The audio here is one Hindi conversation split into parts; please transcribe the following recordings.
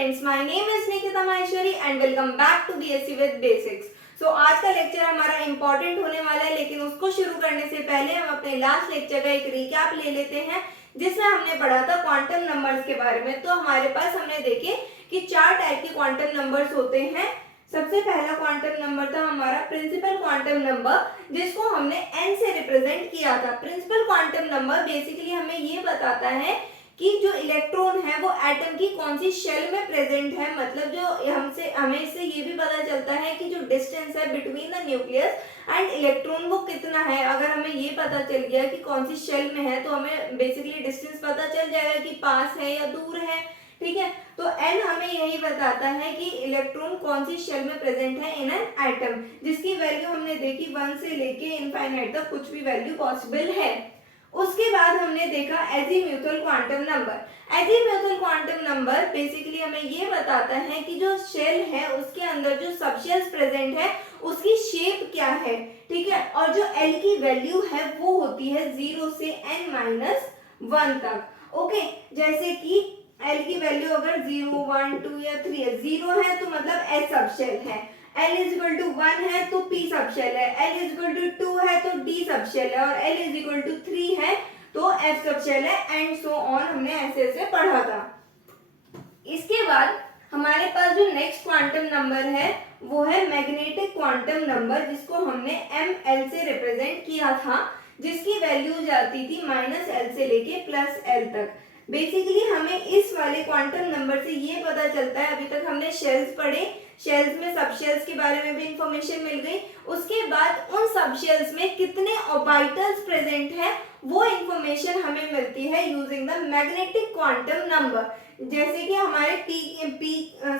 Friends, my name is Nikita Maheshwari and welcome back to BSc with basics. So आज का लेक्चर हमारा इंपॉर्टेंट होने वाला है, लेकिन उसको शुरू करने से पहले हम अपने लास्ट लेक्चर का एक रिकैप ले लेते हैं, जिसमें हमने पढ़ा था क्वांटम नंबर्स के बारे में। तो हमारे पास हमने देखे कि चार टाइप के क्वांटम नंबर्स होते हैं। सबसे पहला क्वांटम नंबर था हमारा प्रिंसिपल क्वांटम नंबर, जिसको हमने n से रिप्रेजेंट किया था। प्रिंसिपल क्वांटम नंबर बेसिकली हमें ये बताता है कि जो इलेक्ट्रॉन है वो एटम की कौन सी शेल में प्रेजेंट है। मतलब जो हमें इससे ये भी पता चलता है कि जो डिस्टेंस है between the nucleus and electron वो कितना है। अगर हमें ये पता चल गया कि कौन सी शेल में है तो हमें बेसिकली डिस्टेंस पता चल जाएगा कि पास है या दूर है। ठीक है, तो n हमें यही बताता है कि इलेक्ट्रॉन कौन सी शेल में प्रेजेंट है इन एन एटम, जिसकी वैल्यू हमने देखी 1 से लेके इनफाइनाइट तक कुछ भी वैल्यू पॉसिबल है। उसके बाद हमने देखा azimuthal quantum number. Azimuthal quantum number basically हमें ये बताता है कि जो शेल है उसके अंदर जो सबशेल्स प्रेजेंट है उसकी शेप क्या है। ठीक है, और जो L की वैल्यू है वो होती है 0 से n-1 तक। ओके, जैसे कि L की वैल्यू अगर 0, 1, 2 या 3 है, 0 है तो मतलब S सबशेल है, L इज इक्वल टू 1 है तो P सबशेल है, L इज इक्वल टू 2 है तो D सबशेल है, और L इज इक्वल टू 3 है तो F सबशेल है, एंड सो ऑन। हमने ऐसे ऐसे पढ़ा था। इसके बाद हमारे पास जो नेक्स्ट क्वांटम नंबर है वो है मैग्नेटिक क्वांटम नंबर, जिसको हमने ML से रिप्रेजेंट किया था, जिसकी वैल्यू जाती थी -L से लेके +L तक। बेसिकली हमें इस वाले क्वांटम नंबर से ये पता चलता है, अभी तक हमने शेल्स पढ़े, शेल्स में सबशेल्स के बारे में भी इंफॉर्मेशन मिल गई। उसके बाद उन सबशेल्स में कितने ऑर्बिटल्स प्रेजेंट है वो इंफॉर्मेशन हमें मिलती है using the magnetic quantum number. जैसे कि हमारे p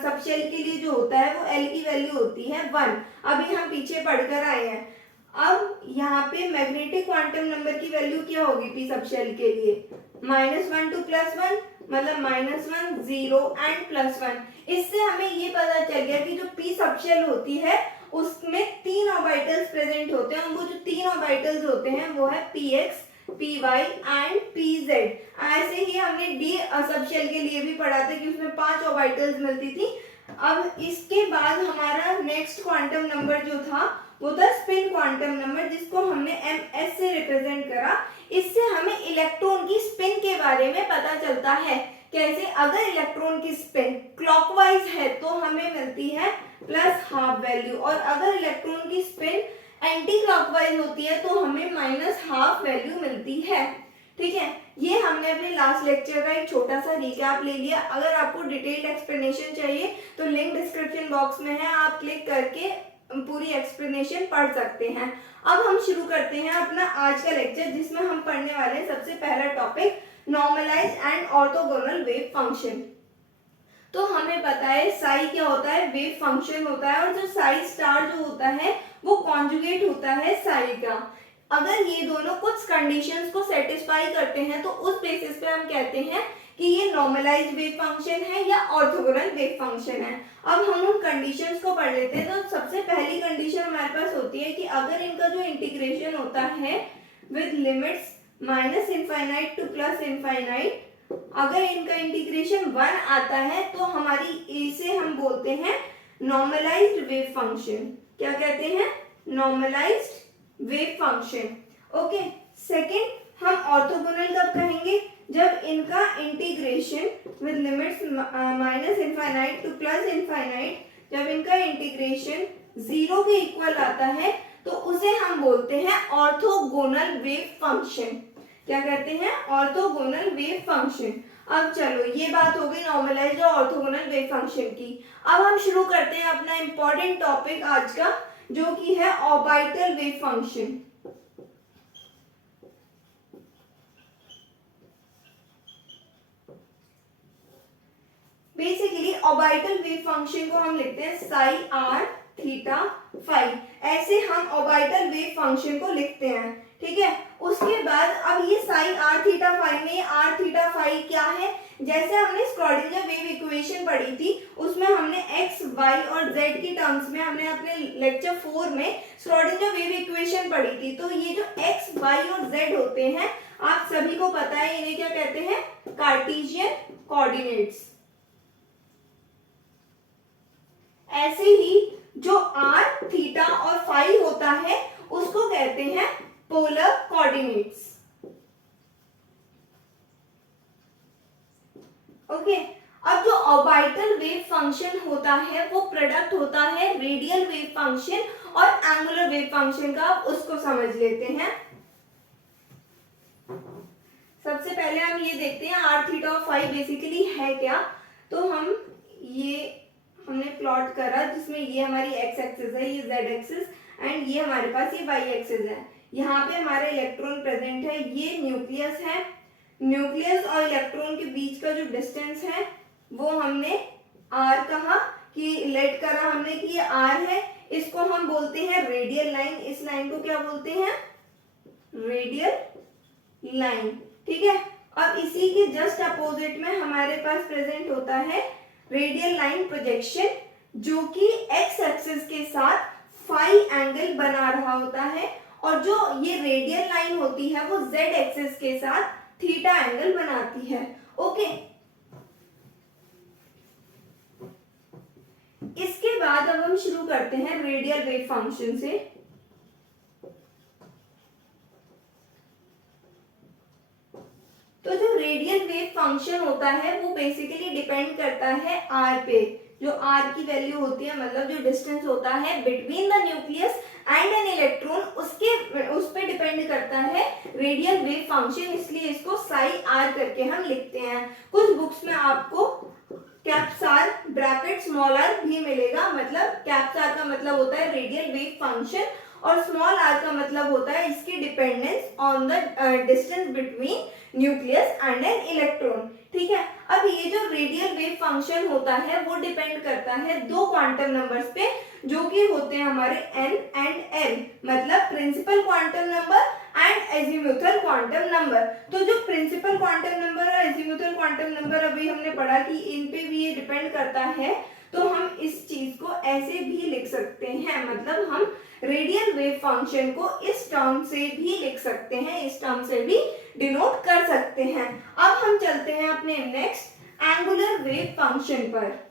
सबशेल के लिए जो होता है वो L की वैल्यू होती है 1, अभी हम पीछे पढ़कर आए हैं। अब यहाँ पे मैग्नेटिक क्वांटम नंबर की वैल्यू क्या होगी p सबशेल के लिए? -1 to +1, मतलब -1, 0 एंड +1। इससे हमें ये पता चल गया कि जो p सबशेल होती है उसमें 3 ऑर्बिटल्स प्रेजेंट होते हैं, और वो जो 3 ऑर्बिटल्स होते हैं वो है px, py एंड pz। ऐसे ही हमने d सबशेल के लिए भी पढ़ा था कि उसमें 5 ऑर्बिटल्स मिलती थी। अब इसके बाद हमारा नेक्स्ट क्वांटम नंबर जो था वो था स्पिन क्वांटम नंबर, जिसको हमने ms से रिप्रेजेंट करा। इससे हमें इलेक्ट्रॉन की स्पिन के बारे में पता चलता है। कैसे? अगर इलेक्ट्रॉन की स्पिन क्लॉकवाइज है तो हमें मिलती है +½ वैल्यू, और अगर इलेक्ट्रॉन की स्पिन एंटी क्लॉकवाइज होती है तो हमें -½ वैल्यू मिलती है। ठीक है, ये हमने अपने लास्ट लेक्चर का एक छोटा सा रिकैप ले लिया। अगर आपको डिटेल्ड एक्सप्लेनेशन चाहिए तो लिंक डिस्क्रिप्शन बॉक्स में है, आप क्लिक करके पूरी एक्सप्लेनेशन पढ़ सकते हैं। अब हम शुरू करते हैं अपना आज का लेक्चर, जिसमें हम पढ़ने वाले हैं सबसे पहला topic normalised and orthogonal wave function. तो हमें पता है साई क्या होता है? वेव फंक्शन होता है, और जो साई स्टार जो होता है वो कॉन्जुगेट होता है साई का। अगर ये दोनों कुछ कंडीशंस को सेटिस्फाई करते हैं तो उस बेसिस पे हम कहते हैं कि ये नॉर्मलाइज्ड वेव फंक्शन है या ऑर्थोगोनल वेव फंक्शन है। अब हम उन कंडीशंस को पढ़ लेते हैं। तो सबसे पहली कंडीशन हमारे पास होती है कि अगर इनका जो इंटीग्रेशन होता है विद लिमिट्स -∞ to +∞, अगर इनका इंटीग्रेशन 1 आता है तो हमारी इसे हम बोलते हैं नॉर्मलाइज्ड वेव फंक्शन। क्या कहते हैं? Normalised wave function. Okay, second हम ऑर्थोगोनल कब कहेंगे? जब इनका इंटीग्रेशन विद लिमिट्स -∞ to +∞, जब इनका इंटीग्रेशन 0 के इक्वल आता है तो उसे हम बोलते हैं ऑर्थोगोनल वेव फंक्शन। क्या कहते हैं? Orthogonal wave function. अब चलो, ये बात हो गई नॉर्मलाइज्ड और ऑर्थोगोनल वेव फंक्शन की। अब हम शुरू करते हैं अपना इंपॉर्टेंट टॉपिक आज का, जो कि है orbital wave function. Basically orbital wave function को हम लिखते हैं साई r थीटा फाई। ऐसे हम ऑर्बिटल वेव फंक्शन को लिखते हैं। ठीक है, उसके बाद अब ये साई r थीटा फाई में ये r थीटा फाई क्या है? जैसे हमने स्क्रॉडिंजर वेव इक्वेशन पढ़ी थी, उसमें हमने x, y और z की टर्म्स में हमने अपने लेक्चर 4 में स्क्रॉडिंजर वेव इक्वेशन पढ़ी थी। तो ये जो x, y और z होते हैं, आप सभी को पता है इन्हें क्या कहते हैं? Cartesian coordinates. ऐसे ही जो आर, थीटा और फाई होता है उसको कहते हैं पोलर कोऑर्डिनेट्स। ओके, अब जो ऑर्बिटल वेव फंक्शन होता है वो प्रोडक्ट होता है रेडियल वेव फंक्शन और एंगुलर वेव फंक्शन का, उसको समझ लेते हैं। सबसे पहले हम ये देखते हैं आर, थीटा और फाई बेसिकली है क्या। तो हमने प्लॉट करा जिसमें ये हमारी एक्स एक्सिस है, ये जेड एक्सिस एंड ये हमारे पास ये वाई एक्सिस है। यहाँ पे हमारे इलेक्ट्रॉन प्रेजेंट है, ये न्यूक्लियस है। न्यूक्लियस और इलेक्ट्रॉन के बीच का जो डिस्टेंस है वो हमने आर कहा, कि लेट करा हमने कि ये आर है। इसको हम बोलते हैं रेडियल लाइन। इस लाइन को क्या बोलते हैं? Radial line. ठीक है, अब इसी के जस्ट अपोजिट में हमारे पास प्रेजेंट होता है रेडियल लाइन प्रोजेक्शन, जो कि एक्स एक्सिस के साथ फाई एंगल बना रहा होता है, और जो ये रेडियल लाइन होती है वो जेड एक्सिस के साथ थीटा एंगल बनाती है। ओके, इसके बाद अब हम शुरू करते हैं रेडियल वेव फंक्शन से। तो जो रेडियल वेव फंक्शन होता है वो बेसिकली डिपेंड करता है आर पे। जो आर की वैल्यू होती है, मतलब जो डिस्टेंस होता है between the nucleus and an electron, उस पे डिपेंड करता है रेडियल वेव फंक्शन, इसलिए इसको साई आर करके हम लिखते हैं। कुछ बुक्स में आपको caps R bracket small R भी मिलेगा। मतलब कैप्स आर का मतलब होता है रेडियल वेव फंक्शन और स्मॉल आर का मतलब होता है इसकी dependence on the distance between nucleus and an electron. ठीक है, अब ये जो रेडियल वेव फंक्शन होता है वो डिपेंड करता है दो क्वांटम नंबर्स पे, जो कि होते हैं हमारे n एंड l, मतलब principal quantum number and azimuthal quantum number. तो जो प्रिंसिपल क्वांटम नंबर और एजीम्यूथल क्वांटम नंबर अभी हमने पढ़ा कि इन पे भी ये डिपेंड करता है, तो हम इस चीज को ऐसे भी लिख सकते हैं। मतलब हम रेडियल वेव फंक्शन को इस टर्म से भी लिख सकते हैं, इस टर्म से भी डिनोट कर सकते हैं। अब हम चलते हैं अपने नेक्स्ट एंगुलर वेव फंक्शन पर।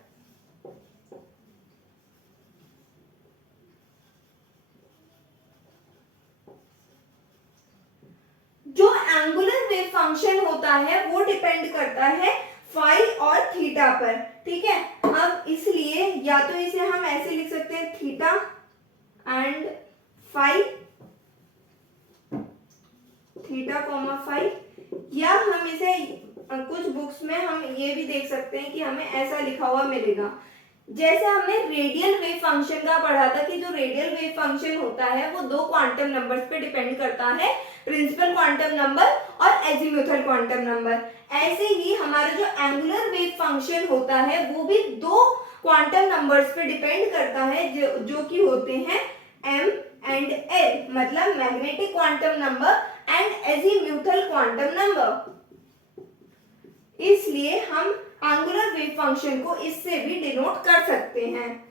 जो एंगुलर वेव फंक्शन होता है वो डिपेंड करता है फाई और थीटा पर। ठीक है, अब इसलिए या तो इसे हम ऐसे लिख सकते हैं theta and phi, theta comma phi, या हम इसे कुछ बुक्स में हम ये भी देख सकते हैं कि हमें ऐसा लिखा हुआ मिलेगा। जैसे हमने रेडियल वेव फंक्शन का पढ़ा था कि जो रेडियल वेव फंक्शन होता है वो दो क्वांटम नंबर्स पे डिपेंड करता है, प्रिंसिपल क्वांटम नंबर और एजीम्यूथल क्वांटम नंबर। ऐसे ही हमारा जो एंगुलर वेव फंक्शन होता है वो भी दो क्वांटम नंबर्स पे डिपेंड करता है, जो कि होते हैं m एंड l, मतलब magnetic quantum number and azimuthal quantum number. इसलिए हम एंगुलर वेव फंक्शन को इससे भी डिनोट कर सकते हैं।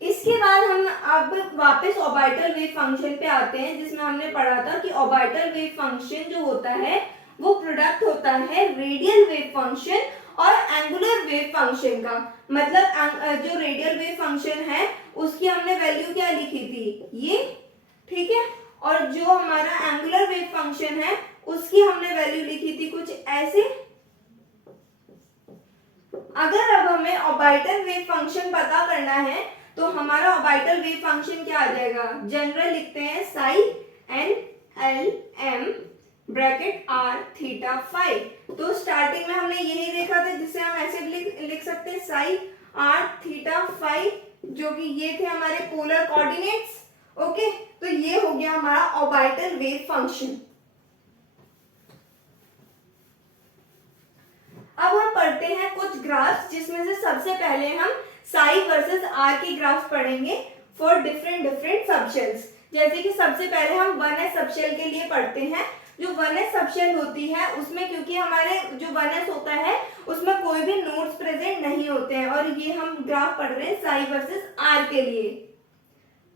इसके बाद हम अब वापस ऑर्बिटल वेव फंक्शन पे आते हैं, जिसमें हमने पढ़ा था कि ऑर्बिटल वेव फंक्शन जो होता है वो प्रोडक्ट होता है रेडियल वेव फंक्शन और एंगुलर वेव फंक्शन का। मतलब जो रेडियल वेव फंक्शन है उसकी हमने वैल्यू क्या लिखी थी, ये। ठीक है, और जो हमारा एंगुलर वेव फंक्शन है उसकी हमने वैल्यू लिखी थी कुछ ऐसे। अगर अब हमें ऑर्बिटल वेव फंक्शन पता करना है तो हमारा ऑर्बिटल वेव फंक्शन क्या आ जाएगा, जनरल लिखते हैं psi N L M bracket R theta phi. तो स्टार्टिंग में हमने यही देखा था, जिसे हम ऐसे लिख सकते हैं साई आर थीटा फाई, जो कि ये थे हमारे पोलर कोऑर्डिनेट्स। ओके, तो ये हो गया हमारा ऑर्बिटल वेव फंक्शन। अब हम पढ़ते हैं कुछ ग्राफ्स, जिसमें से सबसे पहले हम साई वर्सेस आर के ग्राफ पढ़ेंगे फॉर डिफरेंट सबशेल्स। जैसे कि सबसे पहले हम 1s सबशेल के लिए पढ़ते हैं। जो 1s सबशेल होती है उसमें, क्योंकि हमारे जो 1s होता है उसमें कोई भी नोड्स प्रेजेंट नहीं होते हैं, और ये हम ग्राफ पढ़ रहे हैं साई वर्सेस आर के लिए।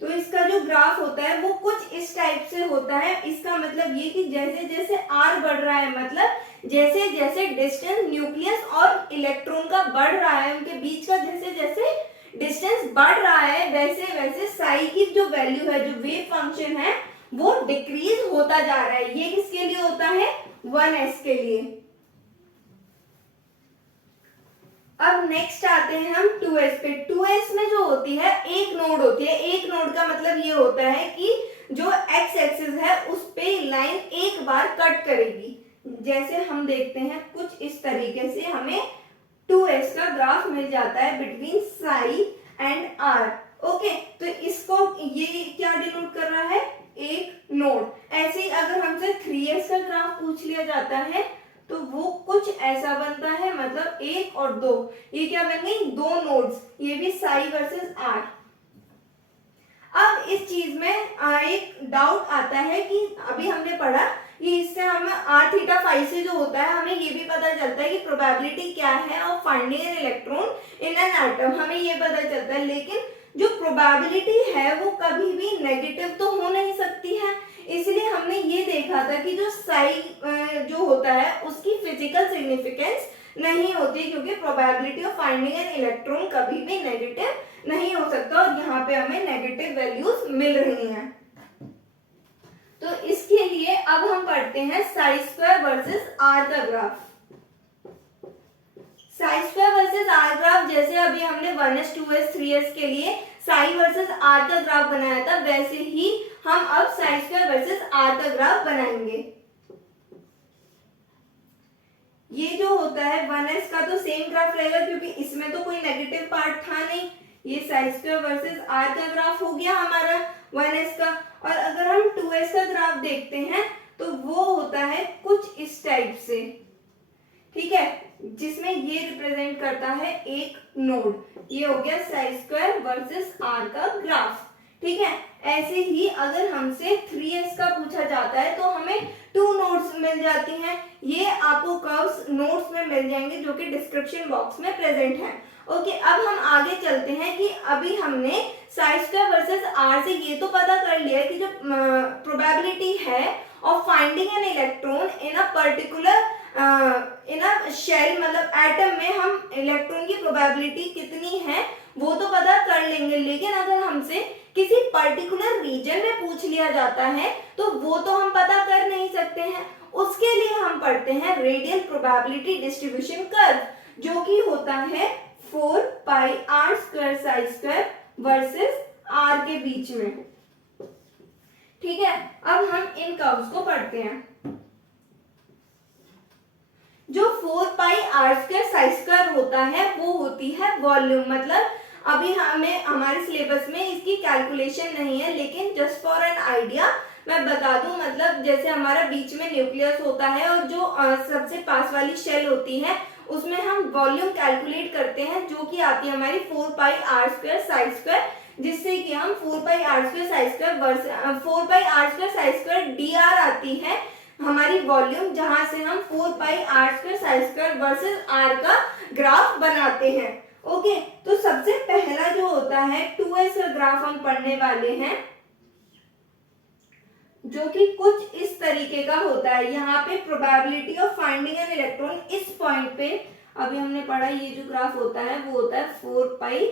तो इसका जो ग्राफ होता है वो कुछ इस टाइप से होता है। इसका मतलब ये कि जैसे जैसे आर बढ़ रहा है, मतलब जैसे जैसे डिस्टेंस न्यूक्लियस और इलेक्ट्रॉन का बढ़ रहा है, उनके बीच का जैसे जैसे डिस्टेंस बढ़ रहा है, वैसे वैसे साई की जो वैल्यू है, जो वेव फंक्शन है, वो डिक्रीज होता जा रहा है। ये किसके लिए होता है? 1s के लिए। अब नेक्स्ट आते हैं हम 2s पे। 2s में जो होती है एक नोड होती है। एक नोड का मतलब ये होता है कि जो x एक्सिस है उस पे लाइन एक बार कट करेगी। जैसे हम देखते हैं कुछ इस तरीके से हमें 2s का ग्राफ मिल जाता है between Sai and r। Okay, तो इसको ये क्या डिनोट कर रहा है? एक नोड। ऐसे ही अगर हमसे 3s का ग्राफ पूछ लिया जाता है तो वो कुछ ऐसा बनता है, मतलब 1 और 2, ये क्या बन गई? 2 नोड्स, ये भी साई वर्सेस आर। अब इस चीज में एक डाउट आता है कि अभी हमने पढ़ा कि इससे हमें आर थीटा फाई से जो होता है हमें ये भी पता चलता है कि प्रोबेबिलिटी क्या है of finding an electron in an atom, हमें ये पता चलता है। लेकिन जो प्रोबेबिलिटी है वो कभी भी नेगेटिव तो हो नहीं सकती है, इसलिए हमने ये देखा था कि जो साई जो होता है उसकी फिजिकल सिग्निफिकेंस नहीं होती, क्योंकि probability of finding an electron कभी भी नेगेटिव नहीं हो सकता, और यहाँ पे हमें नेगेटिव वैल्यूज मिल रही हैं। तो इसके लिए अब हम पढ़ते हैं साई स्क्वायर वर्सेस आर का graph. Psi square versus R graph, जैसे अभी हमने 1s 2s 3s के लिए साई वर्सेस आर का ग्राफ बनाया था, वैसे ही हम अब साई स्क्वायर वर्सेस आर का ग्राफ बनाएंगे। ये जो होता है 1s का तो सेम ग्राफ रहेगा, क्योंकि इसमें तो कोई नेगेटिव पार्ट था नहीं। ये साई स्क्वायर वर्सेस आर का ग्राफ हो गया हमारा 1s का। और अगर हम 2s का ग्राफ देखते हैं तो वो होता है कुछ इस टाइप से, ठीक है, जिसमें ये रिप्रेजेंट करता है एक नोड। ये हो गया साई स्क्वायर वर्सेस आर का ग्राफ, ठीक है। ऐसे ही अगर हमसे 3s का पूछा जाता है तो हमें 2 नोड्स मिल जाती हैं। ये आपको कर्व्स नोट्स में मिल जाएंगे जो कि डिस्क्रिप्शन बॉक्स में प्रेजेंट है। ओके, अब हम आगे चलते हैं कि अभी हमने साई स्क्वायर वर्सेस आर से ये तो पता कर लिया कि जो प्रोबेबिलिटी है of finding an electron in a particular in a shell, मतलब एटम में हम इलेक्ट्रॉन की प्रोबेबिलिटी कितनी है वो तो पता कर लेंगे। लेकिन अगर हमसे किसी पर्टिकुलर रीजन में पूछ लिया जाता है तो वो तो हम पता कर नहीं सकते हैं। उसके लिए हम पढ़ते हैं रेडियल प्रोबेबिलिटी डिस्ट्रीब्यूशन कर्व, जो कि होता है 4 pi r square psi square versus r के बीच में, ठीक है। अब हम इन कर्व्स को पढ़ते हैं। जो 4 pi r square psi square होता है वो होती है वॉल्यूम, मतलब अभी हमें हमारे सिलेबस में इसकी कैलकुलेशन नहीं है, लेकिन जस्ट फॉर एन आइडिया मैं बता दूं, मतलब जैसे हमारा बीच में न्यूक्लियस होता है और जो सबसे पास वाली शेल होती है उसमें हम वॉल्यूम कैलकुलेट करते हैं, जो कि आती है हमारी 4 pi r square psi square, जिससे कि हम 4 pi r square psi square 4 pi r square psi square d r आती है हमारी वॉल्यूम, जहां से हम 4 pi r square psi square versus are का ग्राफ बनाते हैं। ओके, तो सबसे पहला जो होता है 2s का ग्राफ हम पढ़ने वाले हैं, जो कि कुछ इस तरीके का होता है। यहाँ पे probability of finding an electron इस पॉइंट पे, अभी हमने पढ़ा ये जो ग्राफ होता है वो होता है 4 pi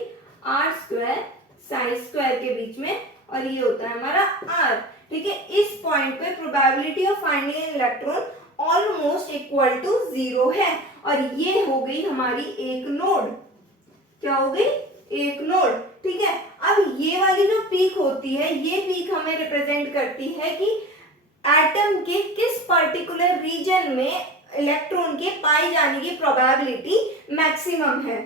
r square psi square के बीच में, और ये होता है हमारा r, ठीक है। इस पॉइंट पे probability of finding an electron almost equal to 0 है, और ये हो गई हमारी एक नोड। क्या हो गई? एक नोड, ठीक है। अब ये वाली जो पीक होती है, ये पीक हमें रिप्रेजेंट करती है कि एटम के किस पर्टिकुलर रीजन में इलेक्ट्रॉन के पाए जाने की प्रोबेबिलिटी मैक्सिमम है।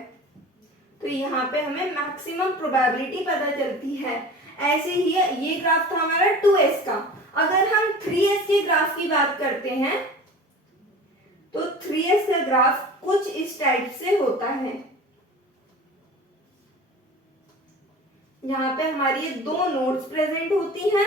तो यहाँ पे हमें मैक्सिमम प्रोबेबिलिटी पता चलती है। ऐसे ही ये ग्राफ था हमारा 2s का। अगर हम 3s के ग्राफ की बात करते हैं तो 3s का ग्राफ कुछ इस टाइप से होता है। यहाँ पे हमारी ये 2 नोड्स प्रेजेंट होती हैं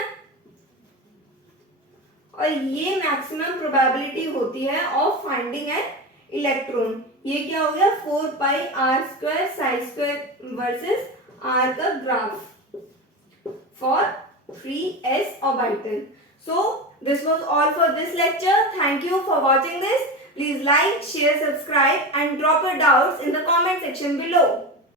और ये मैक्सिमम प्रोबेबिलिटी होती है ऑफ फाइंडिंग एन इलेक्ट्रॉन। ये क्या हो गया? 4 pi r square psi square versus are का graph for 3s orbital. So this was all for this lecture. Thank you for watching this. Please like, share, subscribe and drop your doubts in the comment section below.